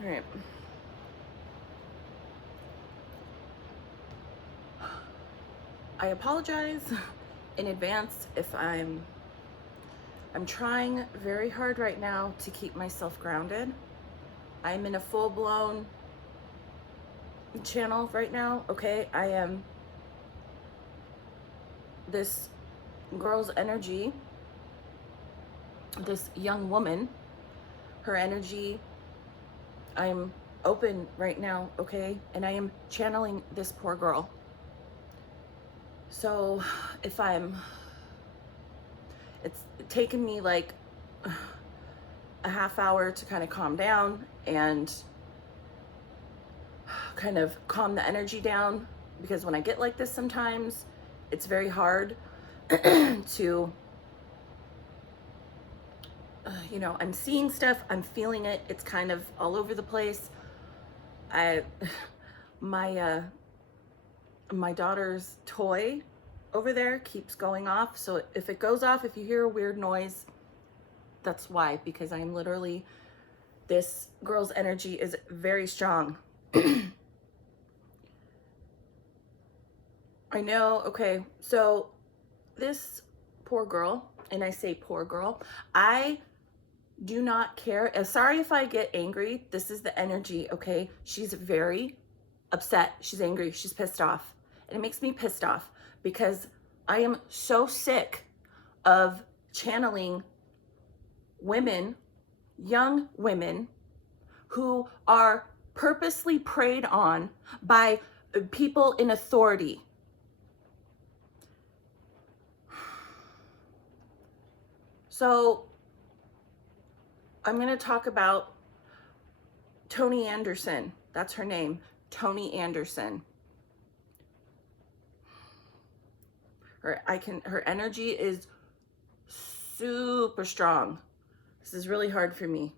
All right. I apologize in advance if I'm trying very hard right now to keep myself grounded. I'm in a full-blown channel right now, okay? I am this girl's energy, this young woman, her energy. I'm open right now, okay? And I am channeling this poor girl. So if it's taken me like a half hour to kind of calm down and kind of calm the energy down, because when I get like this sometimes it's very hard to I'm seeing stuff, I'm feeling it, it's kind of all over the place. My my daughter's toy over there keeps going off, so if it goes off, if you hear a weird noise, that's why, because I'm literally, this girl's energy is very strong. I know, okay, so this poor girl, and I say poor girl, I do not care. Sorry if I get angry. This is the energy, okay? She's very upset. She's angry. She's pissed off. And it makes me pissed off because I am so sick of channeling women, young women, who are purposely preyed on by people in authority. So I'm going to talk about Toni Anderson. That's her name, Toni Anderson. Her energy is super strong. This is really hard for me.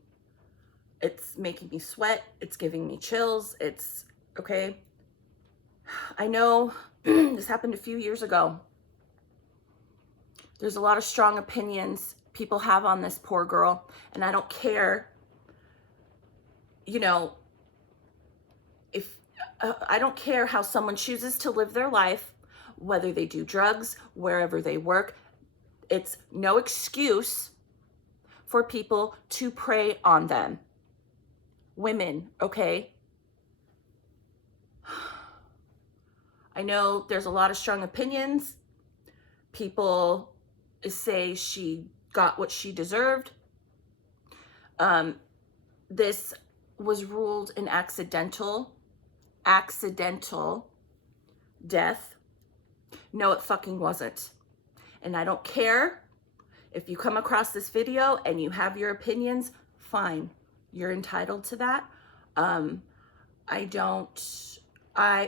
It's making me sweat. It's giving me chills. It's okay. I know this happened a few years ago. There's a lot of strong opinions people have on this poor girl, and I don't care, if I don't care how someone chooses to live their life, whether they do drugs, wherever they work. It's no excuse for people to prey on them. Women, okay? I know there's a lot of strong opinions. People say she got what she deserved. This was ruled an accidental death. No, it fucking wasn't. And I don't care if you come across this video and you have your opinions, fine. You're entitled to that.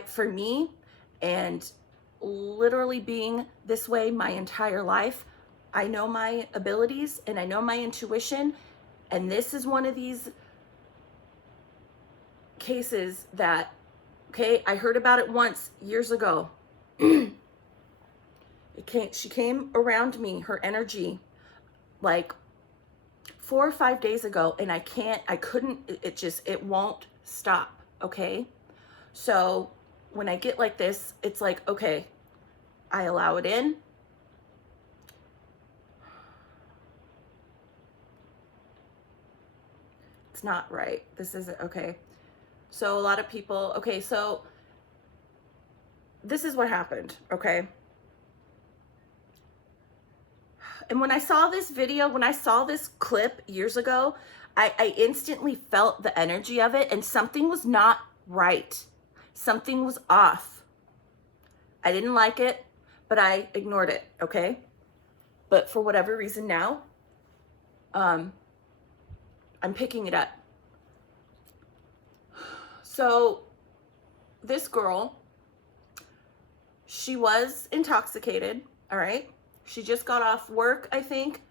For me, and literally being this way my entire life, I know my abilities and I know my intuition, and this is one of these cases that, okay, I heard about it once years ago. She came around me, her energy, like 4 or 5 days ago, and it won't stop, okay? So when I get like this, it's like, okay, I allow it in. It's not right. This isn't okay. So a lot of people, okay, so this is what happened, okay? And when I saw this video, when I saw this clip years ago, I instantly felt the energy of it, and something was not right. Something was off. I didn't like it, but I ignored it, okay? But for whatever reason now, I'm picking it up. So this girl, she was intoxicated, all right? She just got off work, I think.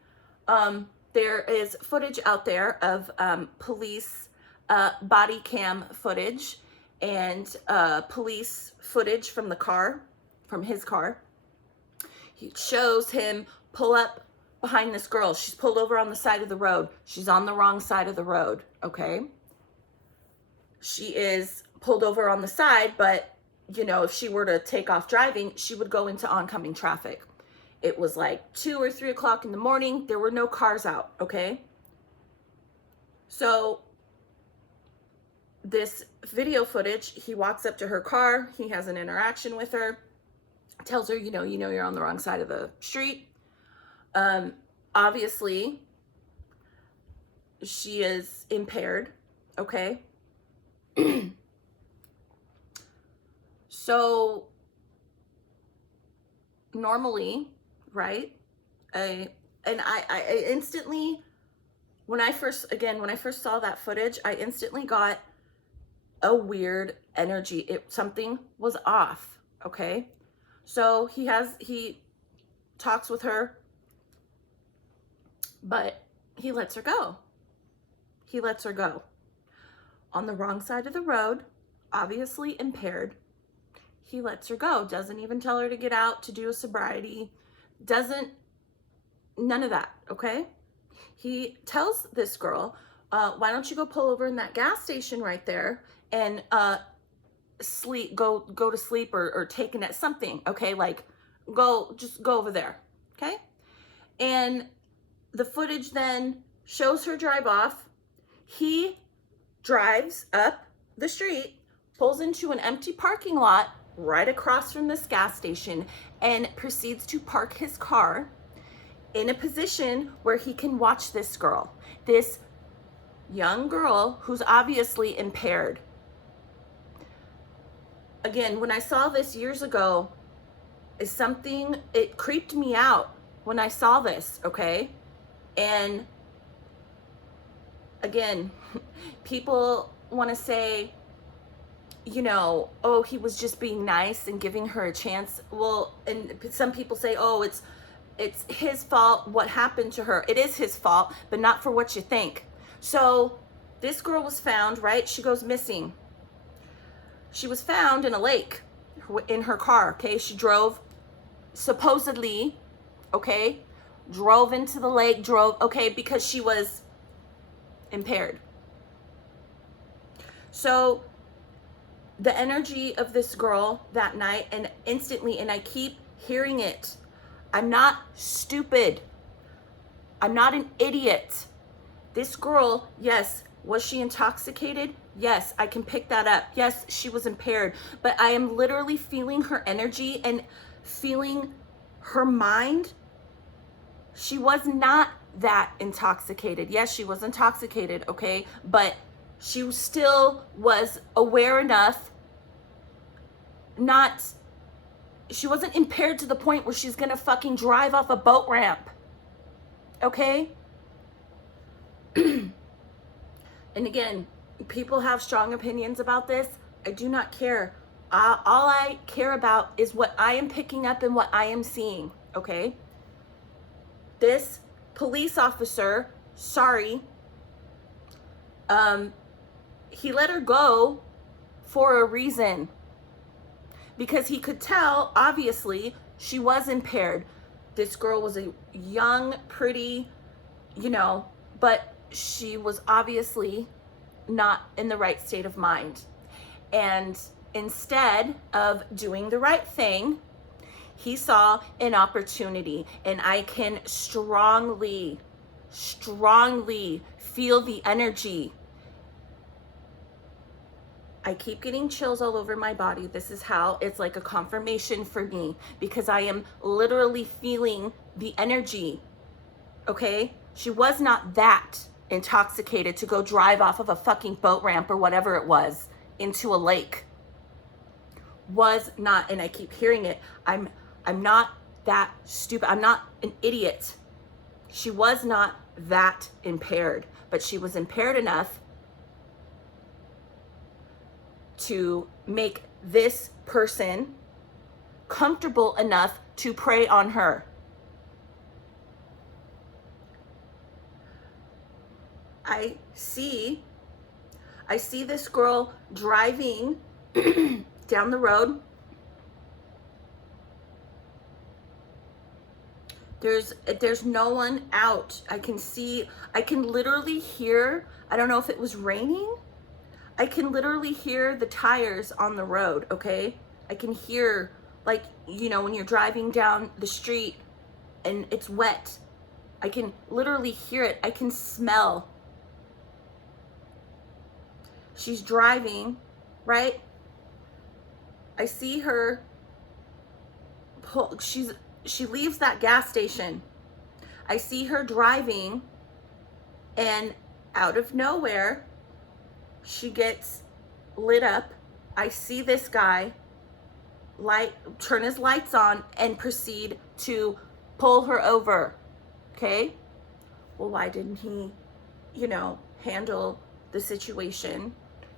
There is footage out there of police body cam footage and police footage from the car, from his car. He shows him pull up behind this girl. She's pulled over on the side of the road. She's on the wrong side of the road, okay? she is pulled over on the side, but you know, if she were to take off driving, she would go into oncoming traffic. It was like 2 or 3 o'clock in the morning. There were no cars out, okay? So this video footage, he walks up to her car. He has an interaction with her, tells her, you know, you're on the wrong side of the street. Obviously, she is impaired, okay? So normally, right? I instantly, when I first saw that footage, I instantly got a weird energy. Something was off, okay? So he talks with her, but he lets her go. He lets her go. On the wrong side of the road, obviously impaired. He lets her go. Doesn't even tell her to get out to do a sobriety. None of that, okay? He tells this girl, why don't you go pull over in that gas station right there and go to sleep or take a nap, something, okay? Like, just go over there, okay? And the footage then shows her drive off. He drives up the street, pulls into an empty parking lot right across from this gas station, and proceeds to park his car in a position where he can watch this girl, this young girl who's obviously impaired. Again, when I saw this years ago, it creeped me out when I saw this, okay? And again, people want to say, you know, oh, he was just being nice and giving her a chance. Well, and some people say, oh, it's his fault what happened to her. It is his fault, but not for what you think. So this girl was found, right? She goes missing. She was found in a lake in her car, okay? She drove, supposedly, okay? Drove into the lake, okay, because she was impaired. So the energy of this girl that night, and instantly, and I keep hearing it, I'm not stupid. I'm not an idiot. This girl, yes, was she intoxicated? Yes, I can pick that up. Yes, she was impaired, but I am literally feeling her energy and feeling her mind. She was not that intoxicated. Yes, she was intoxicated, okay? But she still was aware enough, she wasn't impaired to the point where she's gonna fucking drive off a boat ramp, okay? And again, people have strong opinions about this. I do not care. All I care about is what I am picking up and what I am seeing, okay? This police officer, sorry, he let her go for a reason, because he could tell, obviously, she was impaired. This girl was a young, pretty, you know, but she was obviously not in the right state of mind. And instead of doing the right thing, he saw an opportunity. And I can strongly feel the energy. I keep getting chills all over my body. This is how it's like a confirmation for me, because I am literally feeling the energy, okay? She was not that intoxicated to go drive off of a fucking boat ramp or whatever it was into a lake. Was not, and I keep hearing it. I'm not that stupid. I'm not an idiot. She was not that impaired, but she was impaired enough to make this person comfortable enough to prey on her. I see this girl driving down the road. There's no one out. I can literally hear, I don't know if it was raining. I can literally hear the tires on the road, okay? I can hear, like, you know, when you're driving down the street and it's wet. I can literally hear it. I can smell. She's driving, right? I see her pull, she leaves that gas station. I see her driving, and out of nowhere, she gets lit up. I see this guy turn his lights on and proceed to pull her over. Okay? Well, why didn't he, you know, handle the situation,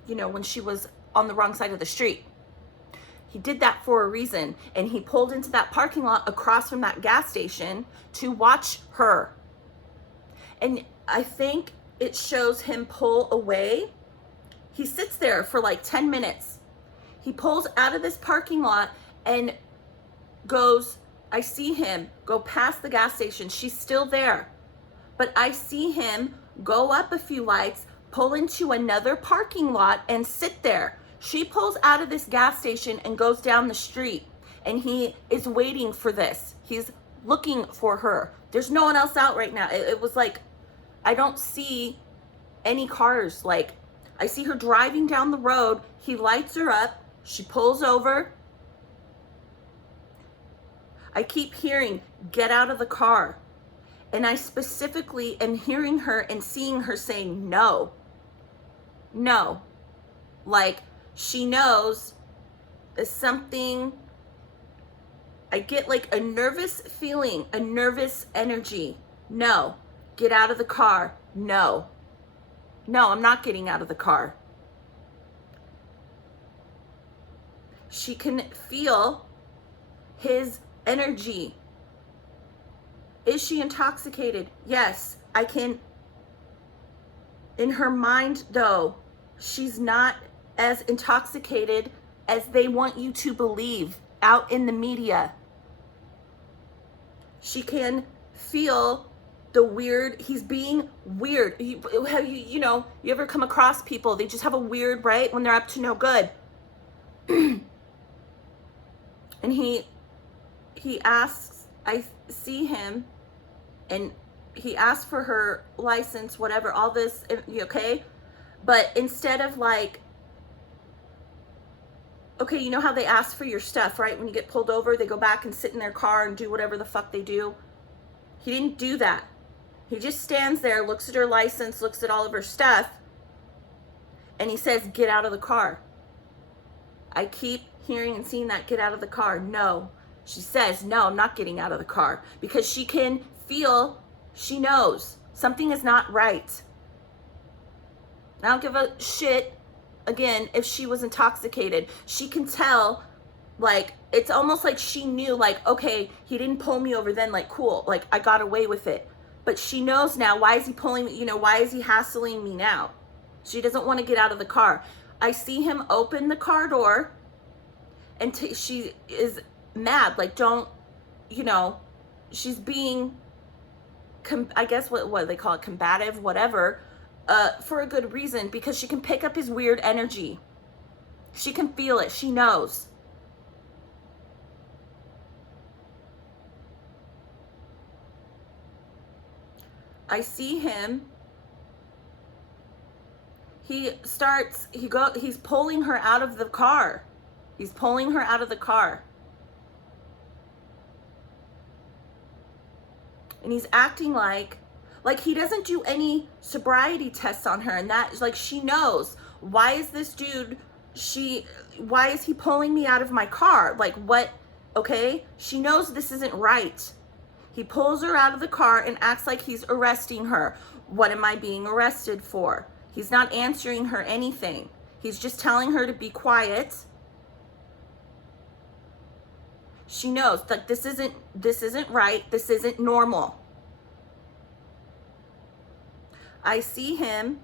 you know, when she was on the wrong side of the street? He did that for a reason, and he pulled into that parking lot across from that gas station to watch her. And I think it shows him pull away. He sits there for like 10 minutes. He pulls out of this parking lot and goes, I see him go past the gas station. She's still there. But I see him go up a few lights, pull into another parking lot, and sit there. She pulls out of this gas station and goes down the street, and he is waiting for this. He's looking for her. There's no one else out right now. It was like, I don't see any cars. Like, I see her driving down the road. He lights her up. She pulls over. I keep hearing, get out of the car. And I specifically am hearing her and seeing her saying no. No. Like, she knows there's something. I get like a nervous feeling, a nervous energy. No. Get out of the car. No. No, I'm not getting out of the car. She can feel his energy. Is she intoxicated? Yes, I can. In her mind, though, she's not as intoxicated as they want you to believe out in the media. She can feel the weird, he's being weird. You know, you ever come across people, they just have a weird, right, when they're up to no good. And he asks, I see him, and he asks for her license, whatever, all this, okay? But instead of like, okay, you know how they ask for your stuff, right? When you get pulled over, they go back and sit in their car and do whatever the fuck they do. He didn't do that. He just stands there, looks at her license, looks at all of her stuff, and he says, get out of the car. I keep hearing and seeing that, get out of the car. No. She says, no, I'm not getting out of the car, because she can feel, she knows something is not right. I don't give a shit, again, if she was intoxicated. She can tell, like, it's almost like she knew, like, okay, he didn't pull me over then, like, cool, like, I got away with it. But she knows now, why is he pulling me, you know, why is he hassling me now? She doesn't want to get out of the car. I see him open the car door, and she is mad, like, don't, you know, she's being, I guess what they call it, combative, whatever, for a good reason, because she can pick up his weird energy. She can feel it. She knows. I see him. He's pulling her out of the car. He's pulling her out of the car. And he's acting like he doesn't do any sobriety tests on her, and that is like, she knows, why is this dude, why is he pulling me out of my car? Like, what? Okay, she knows this isn't right. He pulls her out of the car and acts like he's arresting her. What am I being arrested for? He's not answering her anything. He's just telling her to be quiet. She knows that this isn't right. This isn't normal. I see him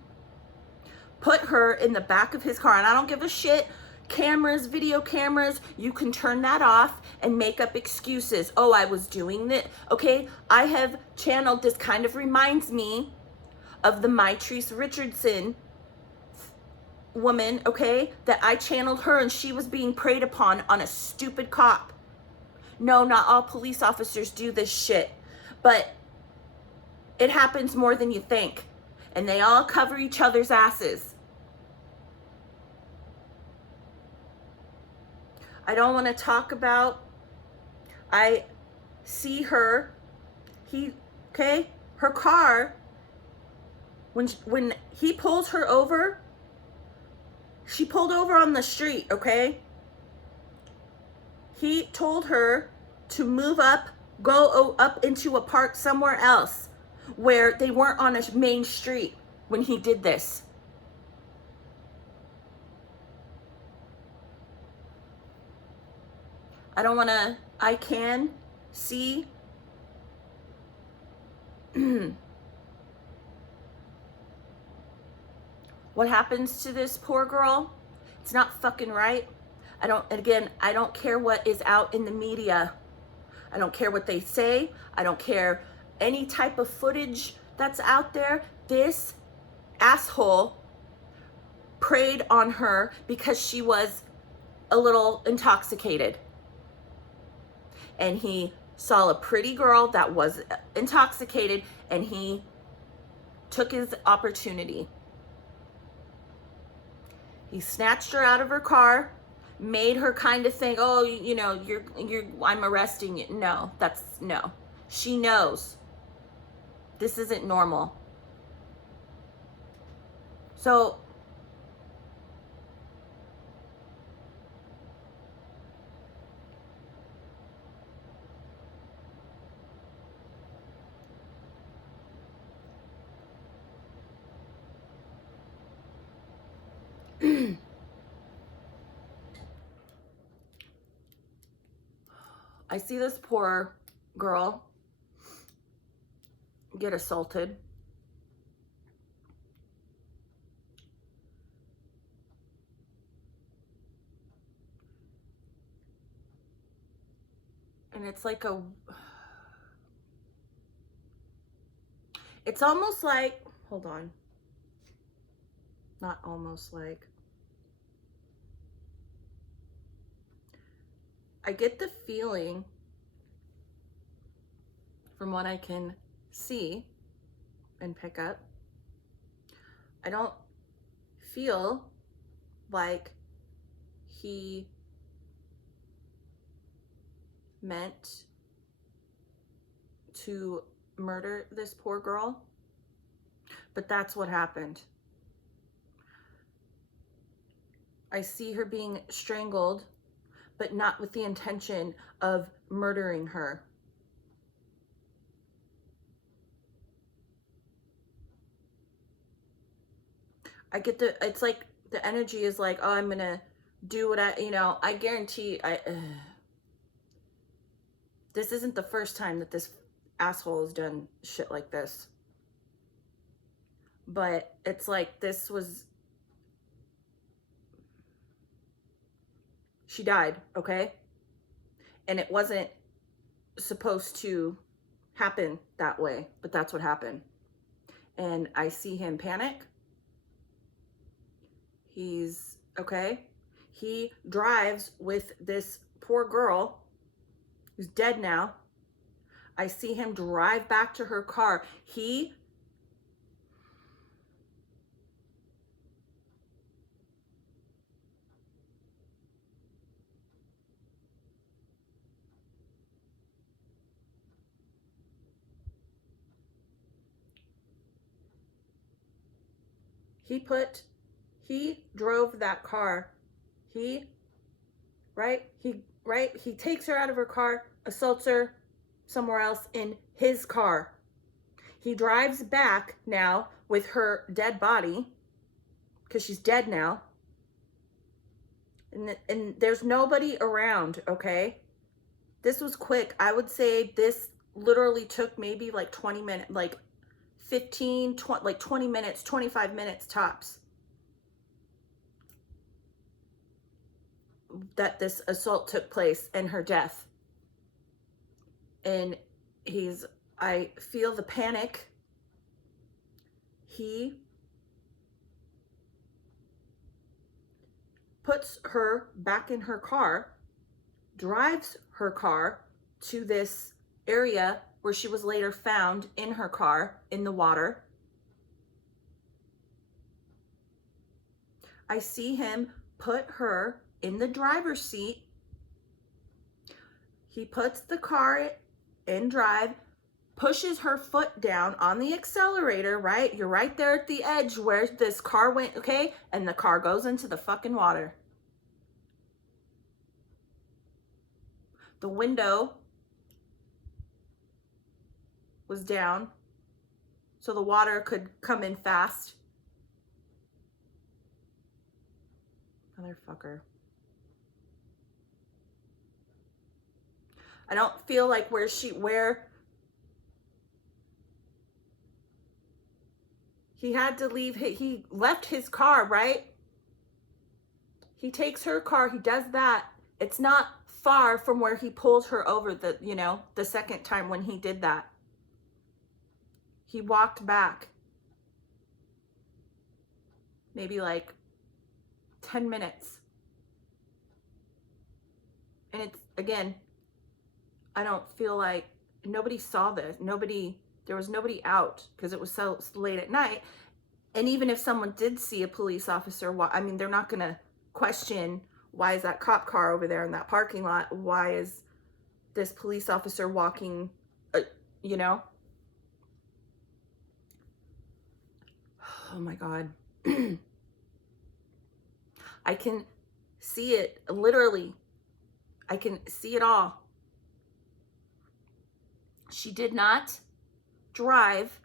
put her in the back of his car, and I don't give a shit. Cameras, video cameras, you can turn that off and make up excuses. Oh, I was doing this. Okay, I have channeled, this kind of reminds me of the Mitrice Richardson woman, okay, that I channeled her and she was being preyed upon on a stupid cop. No, not all police officers do this shit, but it happens more than you think. And they all cover each other's asses. I don't want to talk about, I see her, her car, when he pulls her over, she pulled over on the street, okay? He told her to move up, go up into a park somewhere else where they weren't on a main street when he did this. I can see what happens to this poor girl. It's not fucking right. I don't care what is out in the media. I don't care what they say. I don't care any type of footage that's out there. This asshole preyed on her because she was a little intoxicated. And he saw a pretty girl that was intoxicated and he took his opportunity. He snatched her out of her car, made her kind of think, oh, you know, I'm arresting you. No. She knows this isn't normal. So I see this poor girl get assaulted. And it's like it's almost like, hold on. Not almost like. I get the feeling from what I can see and pick up, I don't feel like he meant to murder this poor girl, but that's what happened. I see her being strangled, but not with the intention of murdering her. It's like the energy is like, oh, I'm gonna do what I guarantee this isn't the first time that this asshole has done shit like this. But it's like she died, okay? And it wasn't supposed to happen that way, but that's what happened. And I see him panic. He's okay. He drives with this poor girl who's dead now. I see him drive back to her car. He drove that car. He takes her out of her car, assaults her somewhere else in his car. He drives back now with her dead body because she's dead now. And there's nobody around, okay? This was quick. I would say this literally took maybe like 20 minutes, like 15, 20, like 20 minutes, 25 minutes tops. That this assault took place and her death. And I feel the panic. He puts her back in her car, drives her car to this area where she was later found in her car in the water. I see him put her in the driver's seat. He puts the car in drive, pushes her foot down on the accelerator, right? You're right there at the edge where this car went, okay? And the car goes into the fucking water. The window was down, so the water could come in fast. Motherfucker. I don't feel like where he had to leave, he left his car, right? He takes her car, he does that. It's not far from where he pulled her over the second time when he did that. He walked back maybe like 10 minutes. And it's, again, I don't feel like nobody saw this. There was nobody out because it was so late at night. And even if someone did see a police officer, they're not going to question, why is that cop car over there in that parking lot? Why is this police officer walking, Oh my God. I can see it, literally. I can see it all. She did not drive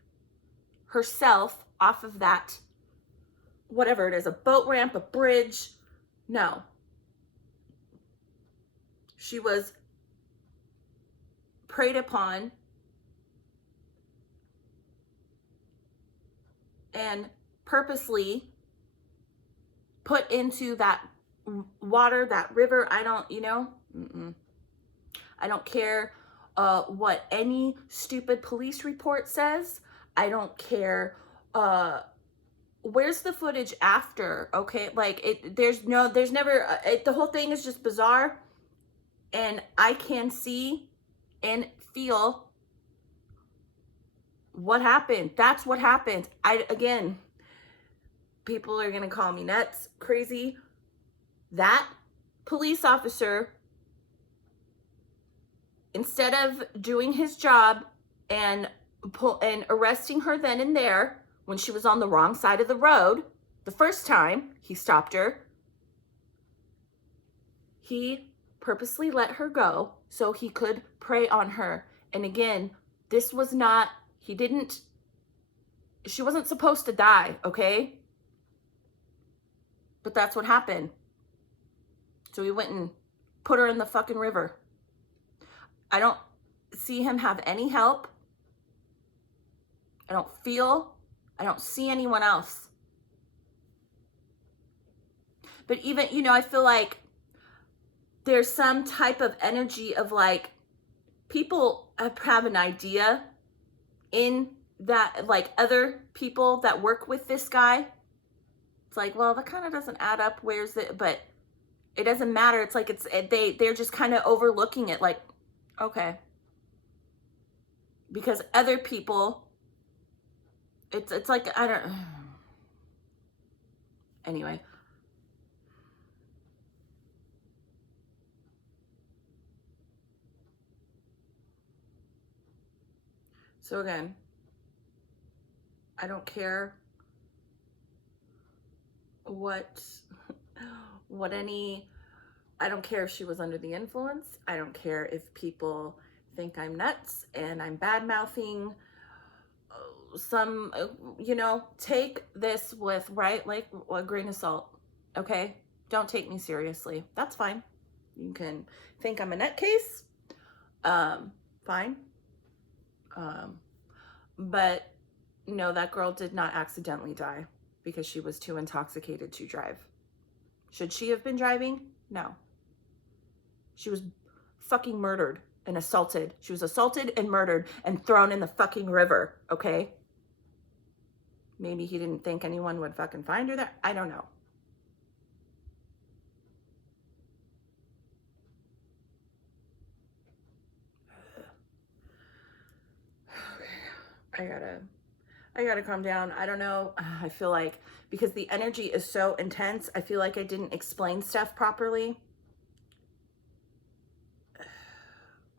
herself off of that, whatever it is, a boat ramp, a bridge. No. She was preyed upon and purposely put into that water, that river. I don't care what any stupid police report says. I don't care. Where's the footage after? Okay, like there's never. The whole thing is just bizarre, and I can see and feel what happened. That's what happened. Again, people are gonna call me nuts, crazy. That police officer, instead of doing his job and arresting her then and there when she was on the wrong side of the road, the first time he stopped her, he purposely let her go so he could prey on her. And again, this was not, she wasn't supposed to die, okay? But that's what happened. So he went and put her in the fucking river. I don't see him have any help. I don't see anyone else. But even, I feel like there's some type of energy of like, people have an idea in that, like other people that work with this guy. It's like, well, that kind of doesn't add up. Where's it? But it doesn't matter. It's like, they're just kind of overlooking it. Like, okay. Because other people, it's like, I don't, anyway. So again, I don't care I don't care if she was under the influence. I don't care if people think I'm nuts and I'm bad-mouthing some, take this with, like a grain of salt, okay? Don't take me seriously. That's fine. You can think I'm a nutcase, fine. But no, that girl did not accidentally die because she was too intoxicated to drive. Should she have been driving? No. She was fucking murdered and assaulted. She was assaulted and murdered and thrown in the fucking river, okay? Maybe he didn't think anyone would fucking find her there. I don't know. I gotta calm down. I don't know. I feel like because the energy is so intense, I feel like I didn't explain stuff properly.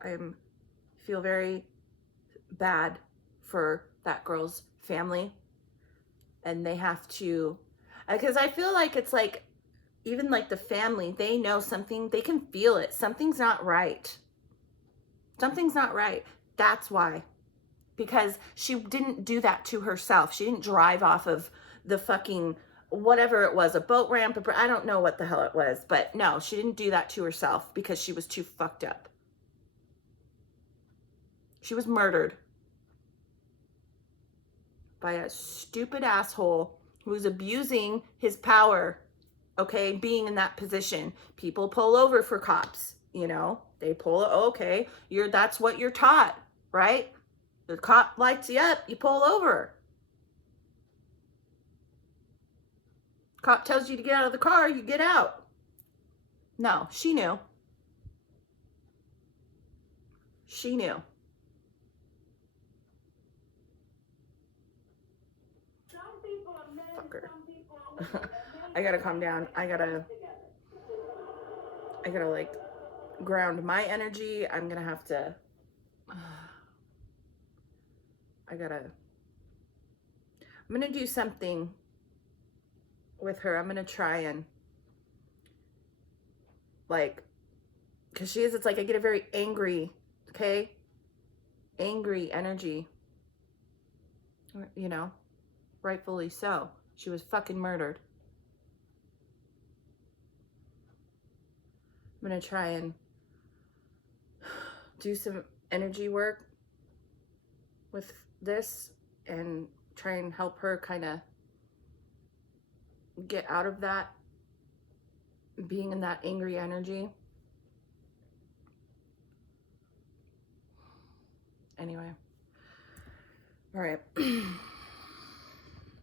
I feel very bad for that girl's family, and they have to, because I feel like it's like even like the family, they know something, they can feel it. Something's not right. Something's not right. That's why. Because she didn't do that to herself. She didn't drive off of the fucking whatever it was, a boat ramp. I don't know what the hell it was, but no, she didn't do that to herself because she was too fucked up. She was murdered by a stupid asshole who was abusing his power, okay, being in that position. People pull over for cops, you know, they pull, okay, that's what you're taught, right? The cop lights you up, you pull over. Cop tells you to get out of the car, you get out. No, she knew. She knew. Fucker. I gotta calm down. I gotta like ground my energy. I'm gonna do something with her. I'm gonna try and like, because it's like I get a very angry, okay? Angry energy. You know, rightfully so. She was fucking murdered. I'm gonna try and do some energy work with this and try and help her kind of get out of that, being in that angry energy. Anyway, all right.